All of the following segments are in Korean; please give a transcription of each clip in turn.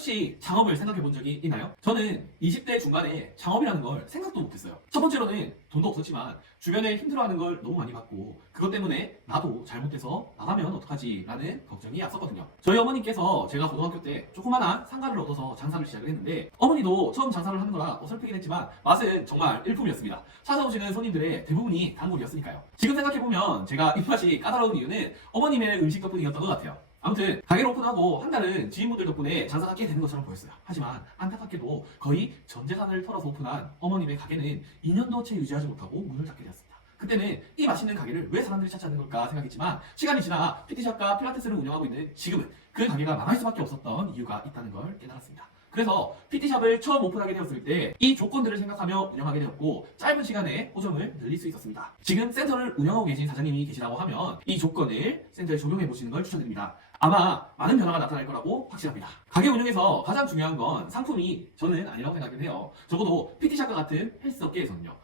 혹시 창업을 생각해 본 적이 있나요? 저는 20대 중반에 창업이라는 걸 생각도 못했어요. 첫 번째로는 돈도 없었지만 주변에 힘들어하는 걸 너무 많이 봤고 그것 때문에 나도 잘못돼서 나가면 어떡하지 라는 걱정이 앞섰거든요. 저희 어머님께서 제가 고등학교 때 조그마한 상가를 얻어서 장사를 시작을 했는데 어머니도 처음 장사를 하는 거라 어설프긴 했지만 맛은 정말 일품이었습니다. 찾아오시는 손님들의 대부분이 단골이었으니까요. 지금 생각해보면 제가 입맛이 까다로운 이유는 어머님의 음식 덕분이었던 것 같아요. 아무튼 가게를 오픈하고 한 달은 지인분들 덕분에 장사가 꽤 되는 것처럼 보였어요. 하지만 안타깝게도 거의 전 재산을 털어서 오픈한 어머님의 가게는 2년도 채 유지하지 못하고 문을 닫게 되었습니다. 그때는 이 맛있는 가게를 왜 사람들이 찾지 않는 걸까 생각했지만 시간이 지나 PT샵과 필라테스를 운영하고 있는 지금은 그 가게가 망할 수밖에 없었던 이유가 있다는 걸 깨달았습니다. 그래서 PT샵을 처음 오픈하게 되었을 때 이 조건들을 생각하며 운영하게 되었고 짧은 시간에 호점을 늘릴 수 있었습니다. 지금 센터를 운영하고 계신 사장님이 계시다고 하면 이 조건을 센터에 적용해 보시는 걸 추천드립니다. 아마 많은 변화가 나타날 거라고 확실합니다. 가게 운영에서 가장 중요한 건 상품이 저는 아니라고 생각을 해요. 적어도 PT샵과 같은 헬스 업계에서는요.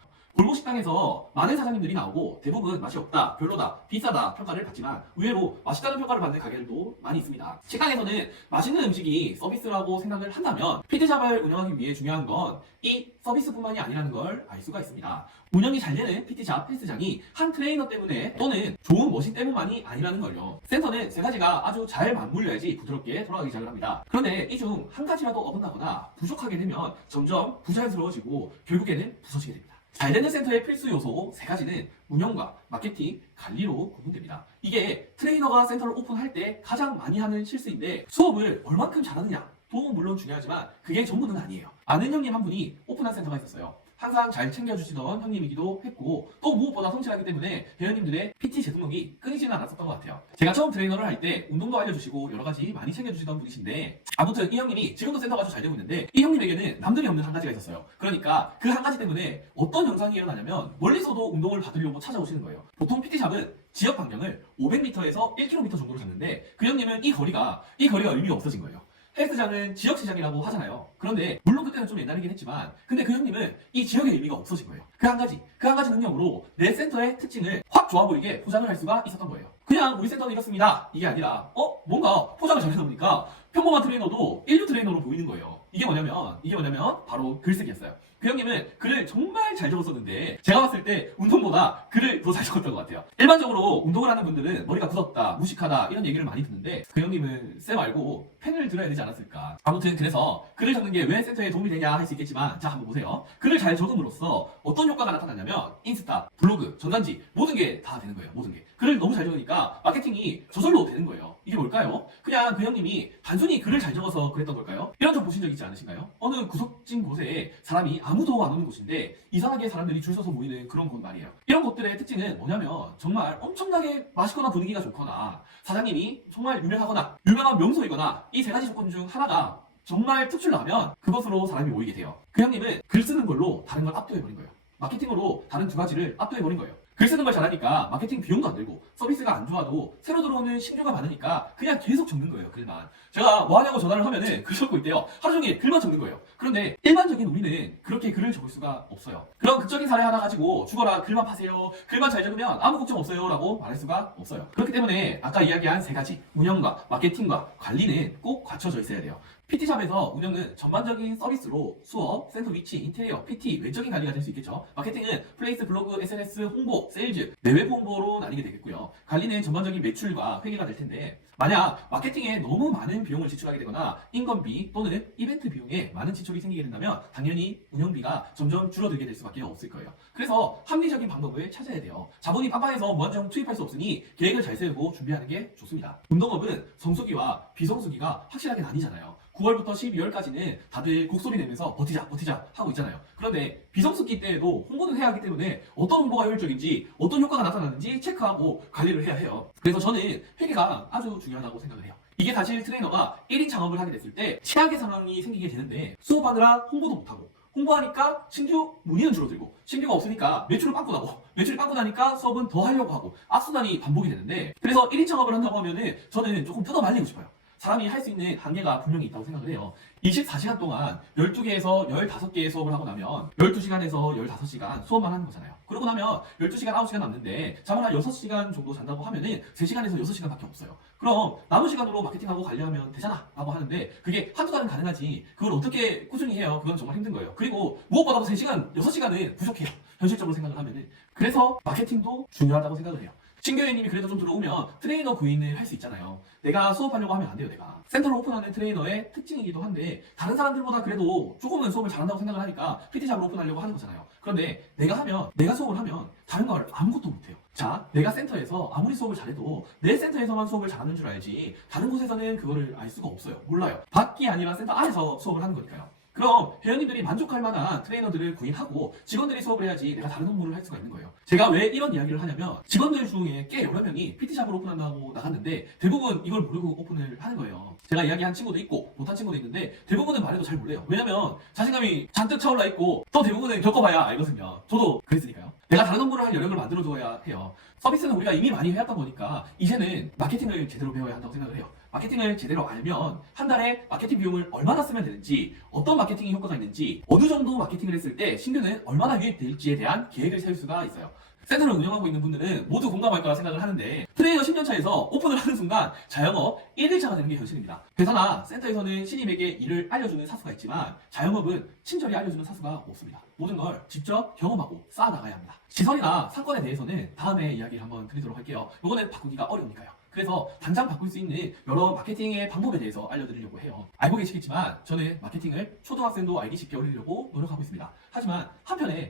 골목식당에서 많은 사장님들이 나오고 대부분 맛이 없다, 별로다, 비싸다 평가를 받지만 의외로 맛있다는 평가를 받는 가게들도 많이 있습니다. 식당에서는 맛있는 음식이 서비스라고 생각을 한다면 PT샵을 운영하기 위해 중요한 건 이 서비스뿐만이 아니라는 걸 알 수가 있습니다. 운영이 잘 되는 PT샵 헬스장이 한 트레이너 때문에 또는 좋은 머신 때문만이 아니라는 걸요. 센터는 세 가지가 아주 잘 맞물려야지 부드럽게 돌아가기 시작을 합니다. 그런데 이 중 한 가지라도 어긋나거나 부족하게 되면 점점 부자연스러워지고 결국에는 부서지게 됩니다. 잘 되는 센터의 필수 요소 세 가지는 운영과 마케팅, 관리로 구분됩니다. 이게 트레이너가 센터를 오픈할 때 가장 많이 하는 실수인데 수업을 얼만큼 잘하느냐 도 물론 중요하지만 그게 전부는 아니에요. 아는 형님 한 분이 오픈한 센터가 있었어요. 항상 잘 챙겨주시던 형님이기도 했고 또 무엇보다 성실하기 때문에 회원님들의 PT 제등록이 끊이지는 않았었던 것 같아요. 제가 처음 트레이너를 할 때 운동도 알려주시고 여러 가지 많이 챙겨주시던 분이신데 아무튼 이 형님이 지금도 센터가 아주 잘 되고 있는데 이 형님에게는 남들이 없는 한 가지가 있었어요. 그러니까 그 한 가지 때문에 어떤 현상이 일어나냐면 멀리서도 운동을 받으려고 찾아오시는 거예요. 보통 PT샵은 지역 반경을 500m에서 1km 정도로 잡는데 그 형님은 이 거리가 의미가 없어진 거예요. 헬스장은 지역시장이라고 하잖아요. 그런데 물론 그때는 좀 옛날이긴 했지만 근데 그 형님은 이 지역의 의미가 없어진 거예요. 그 한 가지 능력으로 내 센터의 특징을 확 좋아 보이게 포장을 할 수가 있었던 거예요. 그냥 우리 센터는 이렇습니다 이게 아니라 뭔가 포장을 잘 해놓으니까 평범한 트레이너도 인류 트레이너로 보이는 거예요. 이게 뭐냐면 바로 글쓰기였어요. 그 형님은 글을 정말 잘 적었었는데 제가 봤을 때 운동보다 글을 더 잘 적었던 것 같아요. 일반적으로 운동을 하는 분들은 머리가 굳었다, 무식하다 이런 얘기를 많이 듣는데 그 형님은 쎄 말고 펜을 들어야 되지 않았을까. 아무튼 그래서 글을 적는 게 왜 센터에 도움이 되냐 할 수 있겠지만 자 한번 보세요. 글을 잘 적음으로써 어떤 효과가 나타나냐면 인스타, 블로그, 전단지 모든 게 다 되는 거예요. 모든 게. 글을 너무 잘 적으니까 마케팅이 저절로 되는 거예요. 이게 뭘까요? 그냥 그 형님이 단순히 글을 잘 적어서 그랬던 걸까요? 이런 적 보신 적 있지 않으신가요? 어느 구석진 곳에 사람이 아무도 안 오는 곳인데 이상하게 사람들이 줄 서서 모이는 그런 곳 말이에요. 이런 곳들의 특징은 뭐냐면 정말 엄청나게 맛있거나 분위기가 좋거나 사장님이 정말 유명하거나 유명한 명소이거나 이 세 가지 조건 중 하나가 정말 특출나면 그것으로 사람이 모이게 돼요. 그 형님은 글 쓰는 걸로 다른 걸 압도해버린 거예요. 마케팅으로 다른 두 가지를 압도해버린 거예요. 글 쓰는 걸 잘하니까 마케팅 비용도 안 들고 서비스가 안 좋아도 새로 들어오는 신규가 많으니까 그냥 계속 적는 거예요. 글만. 제가 뭐 하냐고 전화를 하면은 글 적고 있대요. 하루 종일 글만 적는 거예요. 그런데 일반적인 우리는 그렇게 글을 적을 수가 없어요. 그런 극적인 사례 하나 가지고 죽어라 글만 파세요. 글만 잘 적으면 아무 걱정 없어요 라고 말할 수가 없어요. 그렇기 때문에 아까 이야기한 세 가지 운영과 마케팅과 관리는 꼭 갖춰져 있어야 돼요. PT샵에서 운영은 전반적인 서비스로 수업, 센터 위치, 인테리어, PT, 외적인 관리가 될 수 있겠죠. 마케팅은 플레이스, 블로그, SNS, 홍보, 세일즈, 내외부 홍보로 나뉘게 되겠고요. 관리는 전반적인 매출과 회계가 될 텐데 만약 마케팅에 너무 많은 비용을 지출하게 되거나 인건비 또는 이벤트 비용에 많은 지출이 생기게 된다면 당연히 운영비가 점점 줄어들게 될 수밖에 없을 거예요. 그래서 합리적인 방법을 찾아야 돼요. 자본이 빵빵해서 무한정 투입할 수 없으니 계획을 잘 세우고 준비하는 게 좋습니다. 운동업은 성수기와 비성수기가 확실하게 나뉘잖아요. 9월부터 12월까지는 다들 곡소리 내면서 버티자 하고 있잖아요. 그런데 비성수기 때에도 홍보는 해야 하기 때문에 어떤 홍보가 효율적인지 어떤 효과가 나타나는지 체크하고 관리를 해야 해요. 그래서 저는 회계가 아주 중요하다고 생각을 해요. 이게 사실 트레이너가 1인 창업을 하게 됐을 때 최악의 상황이 생기게 되는데 수업하느라 홍보도 못하고 홍보하니까 신규 문의는 줄어들고 신규가 없으니까 매출을 빵꾸 나고 매출이 빵꾸 나니까 수업은 더 하려고 하고 악순환이 반복이 되는데 그래서 1인 창업을 한다고 하면은 저는 조금 뜯어 말리고 싶어요. 사람이 할 수 있는 한계가 분명히 있다고 생각을 해요. 24시간 동안 12개에서 15개의 수업을 하고 나면 12시간에서 15시간 수업만 하는 거잖아요. 그러고 나면 12시간, 9시간 남는데 잠을 한 6시간 정도 잔다고 하면은 3시간에서 6시간밖에 없어요. 그럼 남은 시간으로 마케팅하고 관리하면 되잖아 라고 하는데 그게 한두 달은 가능하지 그걸 어떻게 꾸준히 해요? 그건 정말 힘든 거예요. 그리고 무엇보다도 3시간, 6시간은 부족해요. 현실적으로 생각을 하면은. 그래서 마케팅도 중요하다고 생각을 해요. 신교회님이 그래도 좀 들어오면 트레이너 구인을 할 수 있잖아요. 내가 수업하려고 하면 안 돼요, 내가. 센터를 오픈하는 트레이너의 특징이기도 한데 다른 사람들보다 그래도 조금은 수업을 잘한다고 생각을 하니까 PT샵을 오픈하려고 하는 거잖아요. 그런데 내가 수업을 하면 다른 걸 아무것도 못해요. 자, 내가 센터에서 아무리 수업을 잘해도 내 센터에서만 수업을 잘하는 줄 알지 다른 곳에서는 그거를 알 수가 없어요. 몰라요. 밖이 아니라 센터 안에서 수업을 하는 거니까요. 그럼 회원님들이 만족할 만한 트레이너들을 구인하고 직원들이 수업을 해야지 내가 다른 업무를 할 수가 있는 거예요. 제가 왜 이런 이야기를 하냐면 직원들 중에 꽤 여러 명이 PT샵을 오픈한다고 나갔는데 대부분 이걸 모르고 오픈을 하는 거예요. 제가 이야기한 친구도 있고 못한 친구도 있는데 대부분은 말해도 잘 몰라요. 왜냐면 자신감이 잔뜩 차올라 있고 또 대부분은 겪어봐야 알거든요. 저도 그랬으니까요. 내가 다른 업무를 할 여력을 만들어줘야 해요. 서비스는 우리가 이미 많이 해왔던 거니까 이제는 마케팅을 제대로 배워야 한다고 생각을 해요. 마케팅을 제대로 알면 한 달에 마케팅 비용을 얼마나 쓰면 되는지 어떤 마케팅이 효과가 있는지 어느 정도 마케팅을 했을 때 신규는 얼마나 유입될지에 대한 계획을 세울 수가 있어요. 센터를 운영하고 있는 분들은 모두 공감할 거라 생각을 하는데 트레이너 10년 차에서 오픈을 하는 순간 자영업 1일차가 되는 게 현실입니다. 회사나 센터에서는 신입에게 일을 알려주는 사수가 있지만 자영업은 친절히 알려주는 사수가 없습니다. 모든 걸 직접 경험하고 쌓아나가야 합니다. 시설이나 상권에 대해서는 다음에 이야기를 한번 드리도록 할게요. 이거는 바꾸기가 어려우니까요. 그래서 당장 바꿀 수 있는 여러 마케팅의 방법에 대해서 알려드리려고 해요. 알고 계시겠지만 저는 마케팅을 초등학생도 알기 쉽게 올리려고 노력하고 있습니다. 하지만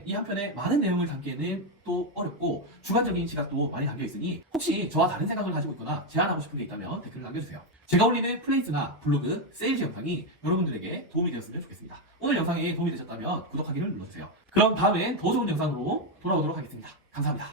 이 한편에 많은 내용을 담기에는 또 어렵고 주관적인 시각도 많이 담겨 있으니 혹시 저와 다른 생각을 가지고 있거나 제안하고 싶은 게 있다면 댓글을 남겨주세요. 제가 올리는 플레이스나 블로그, 세일즈 영상이 여러분들에게 도움이 되었으면 좋겠습니다. 오늘 영상이 도움이 되셨다면 구독하기를 눌러주세요. 그럼 다음엔 더 좋은 영상으로 돌아오도록 하겠습니다. 감사합니다.